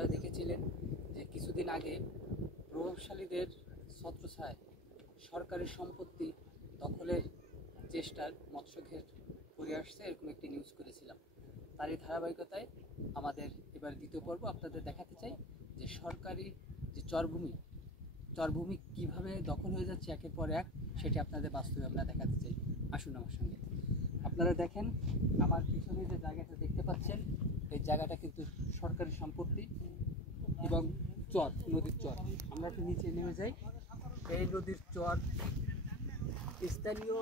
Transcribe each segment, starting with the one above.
আপনারা দেখেছিলেন যে কিছুদিন আগে প্রভাবশালীদের ছত্রছায়ায় সরকারি সম্পত্তি দখলের চেষ্টার মৎস্যঘের করে আসছে, এরকম একটি নিউজ করেছিলাম। তারই ধারাবাহিকতায় আমাদের এবার দ্বিতীয় পর্ব আপনাদের দেখাতে চাই যে সরকারি যে চরভূমি কিভাবে দখল হয়ে যাচ্ছে একের পর এক, সেটি আপনাদের বাস্তবে আমরা দেখাতে চাই। আসুন আমার সঙ্গে। আপনারা দেখেন আমার পিছনে যে জায়গাটা দেখতে পাচ্ছেন, এই জায়গাটা কিন্তু সরকারি সম্পত্তি এবং চর, নদীর চর। আমরা একটু নিচে নেমে যাই। এই নদীর চর স্থানীয়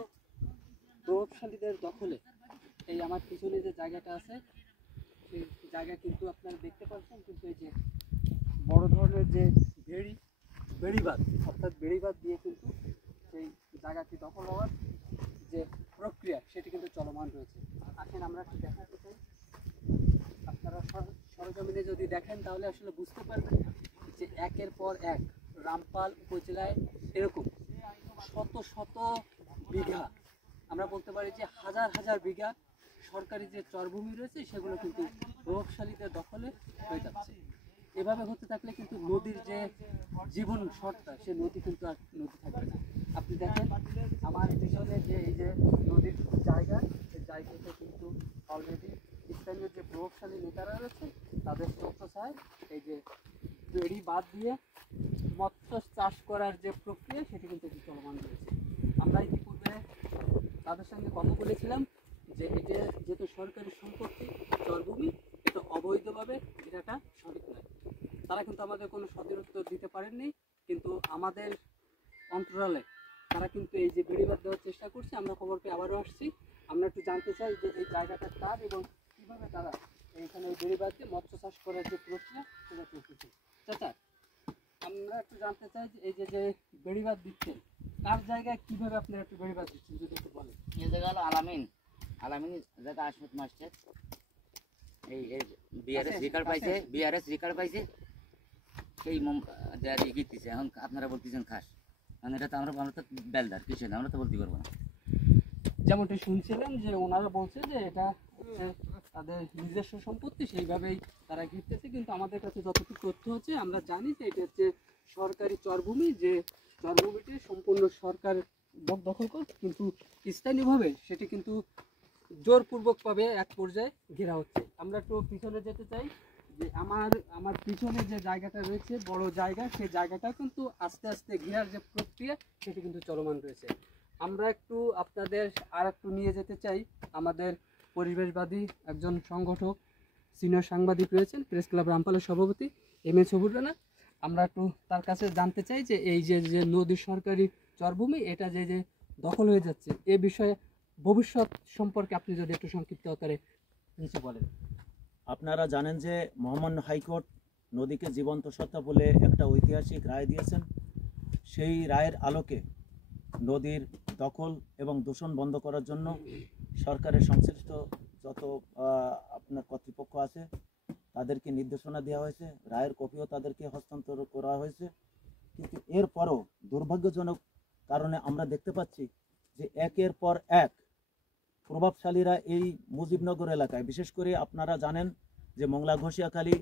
প্রভাবশালীদের দখলে। এই আমার পিছনে যে জায়গাটা আছে সেই জায়গা কিন্তু আপনারা দেখতে পাচ্ছেন, কিন্তু এই যে বড় ধরনের যে বেড়িবাঁধ, অর্থাৎ বেড়িবাঁধ দিয়ে কিন্তু সেই জায়গাটি দখল হওয়ার যে প্রক্রিয়া সেটি কিন্তু চলমান রয়েছে। আসেন আমরা একটু দেখাতে চাই। আপনারা সরজমিনে যদি দেখেন তাহলে আসলে বুঝতে পারবেন যে একের পর এক রামপাল উপজেলায় এরকম শত শত বিঘা, আমরা বলতে পারি যে হাজার হাজার বিঘা সরকারি যে চরভূমি রয়েছে সেগুলো কিন্তু প্রভাবশালীদের দখলে হয়ে যাচ্ছে। এভাবে হতে থাকলে কিন্তু নদীর যে জীবন সত্তা, সে নদী কিন্তু আর নদী থাকবে না। আপনি দেখেন আমার পিছনে যে এই যে নদীর জায়গা, এই জায়গাতে কিন্তু অলরেডি স্থানীয় যে প্রভাবশালী নেতারা রয়েছে তাদের ছত্রছায়ায় এই যে বেড়ি বাদ দিয়ে মৎস্য চাষ করার যে প্রক্রিয়া সেটি কিন্তু চলমান রয়েছে। আমরা ইতিপূর্বে তাদের সঙ্গে কথা বলেছিলাম যে এটা যেহেতু সরকারি সম্পত্তি চরভূমি, এটা অবৈধভাবে ঘেরাটা সঠিক নয়। তারা কিন্তু আমাদের কোনো সদয় উত্তর দিতে পারেননি, কিন্তু আমাদের অন্তরালে তারা কিন্তু এই যে বেড়িবাঁধ দেওয়ার চেষ্টা করছে। আমরা খবর পেয়ে আবারও আসছি। আমরা একটু জানতে চাই যে এই জায়গাটা কার এবং কীভাবে তারা এইখানে ওই বেড়িবাঁধ দিয়ে মৎস্য চাষ করার যে প্রক্রিয়া সেটা চলতেছে। চাচা, আমরা একটু জানতে চাই যে এই যে বেড়িবাঁধ দিচ্ছেন কার জায়গায়, কীভাবে আপনারা একটু বেড়িবাঁধ দিচ্ছেন যদি একটু বলেন। এই জায়গা হলো আলামিন জায়গা আশমত মাস্টার এই বিআরএস রিকার্ড পাইছে সেই গিতেছে। এখন আপনারা বলতেছেন খাস, কারণ এটা তো আমরা তো বেলদার কিছু না, আমরা তো বলতে পারবো না। যেমনটা শুনছিলেন যে ওনারা বলছে যে এটা তাদের নিজস্ব সম্পত্তি, সেইভাবেই তারা ঘিরতেছে, কিন্তু আমাদের কাছে যতটুকু তথ্য হচ্ছে আমরা জানি যে এটা হচ্ছে সরকারি চরভূমি, যে চরভূমিটি সম্পূর্ণ সরকার দখল করে, কিন্তু স্থানীয়ভাবে সেটি কিন্তু জোরপূর্বকভাবে এক পর্যায়ে ঘেরা হচ্ছে। আমরা একটু পিছনে যেতে চাই যে আমার পিছনে যে জায়গাটা রয়েছে বড় জায়গা, সেই জায়গাটা কিন্তু আস্তে আস্তে ঘেরার যে প্রক্রিয়া সেটি কিন্তু চলমান রয়েছে। আমরা একটু আপনাদের আর একটু নিয়ে যেতে চাই। আমাদের পরিবেশবাদী একজন সংগঠক, সিনিয়র সাংবাদিক রয়েছেন, প্রেস ক্লাব রামপালের সভাপতি এম এ সবুর রানা। আমরা একটু তার কাছে জানতে চাই যে এই যে নদী সরকারি চরভূমি এটা যে দখল হয়ে যাচ্ছে, এ বিষয়ে ভবিষ্যৎ সম্পর্কে আপনি যদি একটু সংক্ষিপ্ত আকারে কিছু বলেন। আপনারা জানেন যে মহামান্য হাইকোর্ট নদীকে জীবন্ত সত্তা বলে একটা ঐতিহাসিক রায় দিয়েছেন। সেই রায়ের আলোকে নদীর দখল এবং দূষণ বন্ধ করার জন্য সরকারের সংশ্লিষ্ট যত আপনার কর্তৃপক্ষ আছে তাদেরকে নির্দেশনা দেওয়া হয়েছে, রায়ের কপিও তাদেরকে হস্তান্তর করা হয়েছে। কিন্তু এরপরও দুর্ভাগ্যজনক কারণে আমরা দেখতে পাচ্ছি যে একের পর এক প্রভাবশালীরা এই মুজিবনগর এলাকায়, বিশেষ করে আপনারা জানেন যে মংলা ঘষিয়াখালী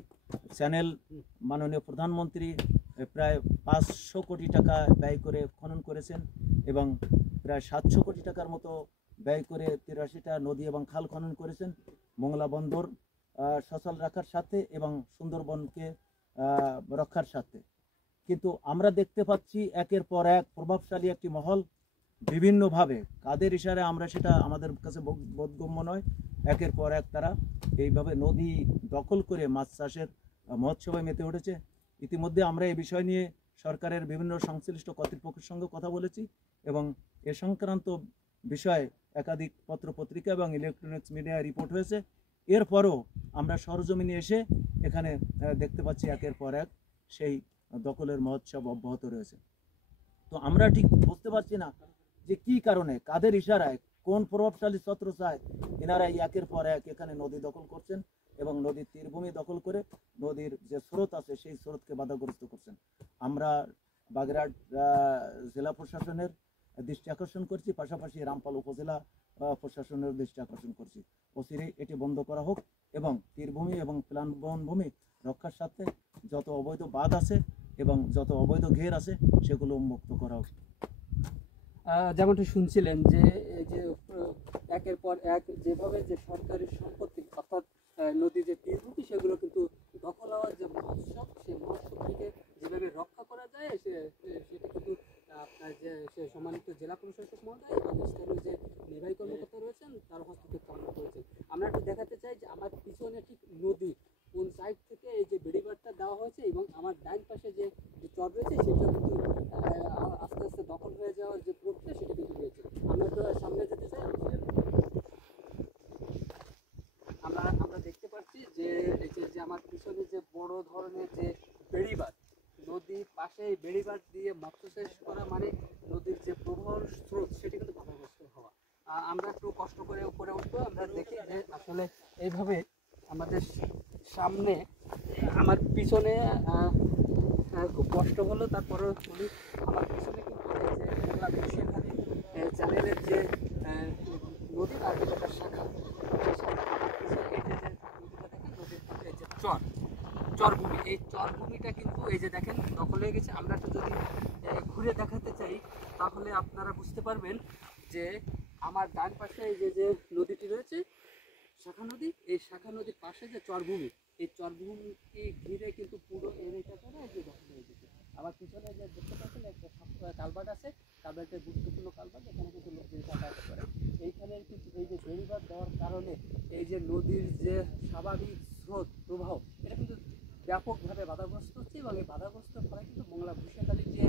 চ্যানেল মাননীয় প্রধানমন্ত্রী প্রায় 500 কোটি টাকা ব্যয় করে খনন করেছেন এবং প্রায় 700 কোটি টাকার মতো ব্যয় করে 83টা নদী এবং খাল খনন করেছেন মংলা বন্দর সচল রাখার সাথে এবং সুন্দরবনকে রক্ষার সাথে। কিন্তু আমরা দেখতে পাচ্ছি একের পর এক প্রভাবশালী একটি মহল বিভিন্নভাবে, কাদের ইশারায় আমরা সেটা আমাদের কাছে বোধগম্য নয়, একের পর এক তারা এইভাবে নদী দখল করে মাছ চাষের মহোৎসবে মেতে উঠেছে। ইতিমধ্যে আমরা এই বিষয় নিয়ে সরকারের বিভিন্ন সংশ্লিষ্ট কর্তৃপক্ষের সঙ্গে কথা বলেছি এবং এ সংক্রান্ত বিষয়ে একাধিক পত্রপত্রিকা এবং ইলেকট্রনিক্স মিডিয়ায় রিপোর্ট হয়েছে। এরপরও আমরা সরজমিনে এসে এখানে দেখতে পাচ্ছি একের পর এক সেই দখলের মহোৎসব অব্যাহত রয়েছে। তো আমরা ঠিক বুঝতে পারছি না যে কি কারণে, কাদের ইশারায়, কোন প্রভাবশালী ছত্রছায়ায় এনারা একের পর এক এখানে নদী দখল করছেন এবং নদীর তীরভূমি দখল করে নদীর যে স্রোত আছে সেই স্রোতকে বাধাগ্রস্ত করছেন। আমরা বাগেরহাট জেলা প্রশাসনের দৃষ্টি আকর্ষণ করছি, পাশাপাশি রামপাল উপজেলা প্রশাসনের দৃষ্টি আকর্ষণ করছি। অচিরেই এটি বন্ধ করা হোক এবং তীরভূমি এবং প্লাবনভূমি রক্ষার সাথে যত অবৈধ বাঁধ আছে এবং যত অবৈধ ঘের আছে সেগুলো উন্মুক্ত করা হোক। যেমনটা শুনছিলেন যে এই যে একের পর এক যেভাবে যে সরকারি সম্পত্তি অর্থাৎ নদী যে তীরভূমি সেগুলো কিন্তু দখল হওয়ার যে মহোৎসব সেই মহোৎসবটিকে যেভাবে রক্ষা করা যায় সেটা কিন্তু আপনার যে সে সম্মানিত জেলা প্রশাসক মহোদয় এবং স্থানীয় যে নির্বাহী কর্মকর্তা রয়েছেন তার হস্তক্ষেপ কামনা করেছেন। আমরা একটু দেখাতে চাই যে আমার পিছনে ঠিক নদী কোন সাইড থেকে এই যে বেড়িবাঁধটা দেওয়া হয়েছে এবং আমার ডাইন পাশে যে চর রয়েছে সেটা কিন্তু আস্তে আস্তে দখল হয়ে যাওয়ার যে প্রক্রিয়া সেটা কিন্তু রয়েছে। আমরা একটু সামনে যেতে চাই। আমরা দেখতে পাচ্ছি যে এই যে আমার পিছনে যে বড় ধরনের যে বেড়িবাঁধ, নদীর পাশে বেড়িবাঁধ দিয়ে মৎস্য চাষ করা মানে নদীর যে প্রবাহ স্রোত সেটি কিন্তু বাধাগ্রস্ত হওয়া। আমরা একটু কষ্ট করে উপরে উঠবো, আমরা দেখি যে আসলে এইভাবে আমাদের সামনে আমার পিছনে খুব কষ্ট হলো, তারপরে উনি আমার পিছনে কিন্তু চ্যানেলের যে নদী তার একটা শাখা, সেই শাখা আমার পিছনে এই যে নদীটা দেখেন, নদীর পাশে এই যে চরভূমি, এই চরভূমিটা কিন্তু এই যে দেখেন দখল হয়ে গেছে। আমরা একটু যদি ঘুরে দেখাতে চাই তাহলে আপনারা বুঝতে পারবেন যে আমার ডান পাশে এই যে নদীটি রয়েছে শাখা নদী, এই শাখা নদীর পাশে যে চরভূমি, এই চরভূমিকে ঘিরে কিন্তু পুরো এরিয়াটা করে যে দখল হয়ে গেছে। আমার পিছনে যে দেখতে পাচ্ছেন একটা কালভার্ট আছে, কালভার্টের গুরুত্বপূর্ণ কালভার্ট, এখানে কিন্তু লোকজন যাতায়াত করে। এইখানে কিন্তু এই যে বেড়িবাঁধ দেওয়ার কারণে এই যে নদীর যে স্বাভাবিক স্রোত প্রবাহ এটা কিন্তু ব্যাপকভাবে বাধাগ্রস্ত হচ্ছে এবং এই বাধাগ্রস্তের ফলে কিন্তু মংলা ভূষিয়াখালীর যে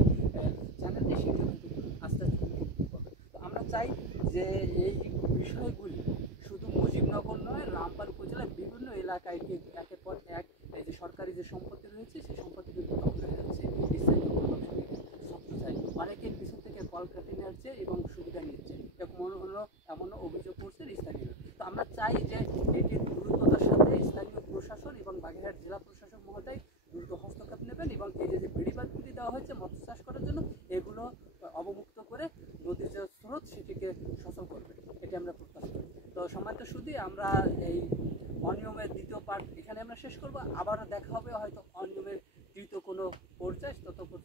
চ্যানেলটি সেটা কিন্তু আস্তে আস্তে বিলুপ্ত হবে। তো আমরা চাই যে এই বিষয়গুলি শুধু মুজিবনগর নয়, রামপাল উপজেলার বিভিন্ন এলাকায় কিন্তু একের পর এক এই যে সরকারি যে সম্পত্তি রয়েছে সেই সম্পত্তি কিন্তু দখল হয়ে যাচ্ছে। স্থানীয় প্রভাবশালীরা ছাত্রছাত্রী অনেকের পিছন থেকে কল কেটে নিচ্ছে এবং সুবিধা নিচ্ছে, এমনও অভিযোগ করছে স্থানীয়রা। তো আমরা চাই যে এটি দ্রুততার সাথে স্থানীয় প্রশাসন এবং বাগেরহাট জেলা প্রশাসক মহোদয় দ্রুত হস্তক্ষেপ নেবেন এবং এই যে বেড়িবাঁধগুলি দেওয়া হয়েছে মৎস্য চাষ করার জন্য এগুলো অবমুক্ত করে নদীর যে স্রোত সেটিকে সচল করবে, এটি আমরা প্রত্যাশা করি। তো সম্মানিত সুধী, আমরা এই অনিয়মের দ্বিতীয় পার্ট এখানে আমরা শেষ করব। আবারও দেখা হবে হয়তো অনিয়মের তৃতীয় কোনো পর্যায়ে। তত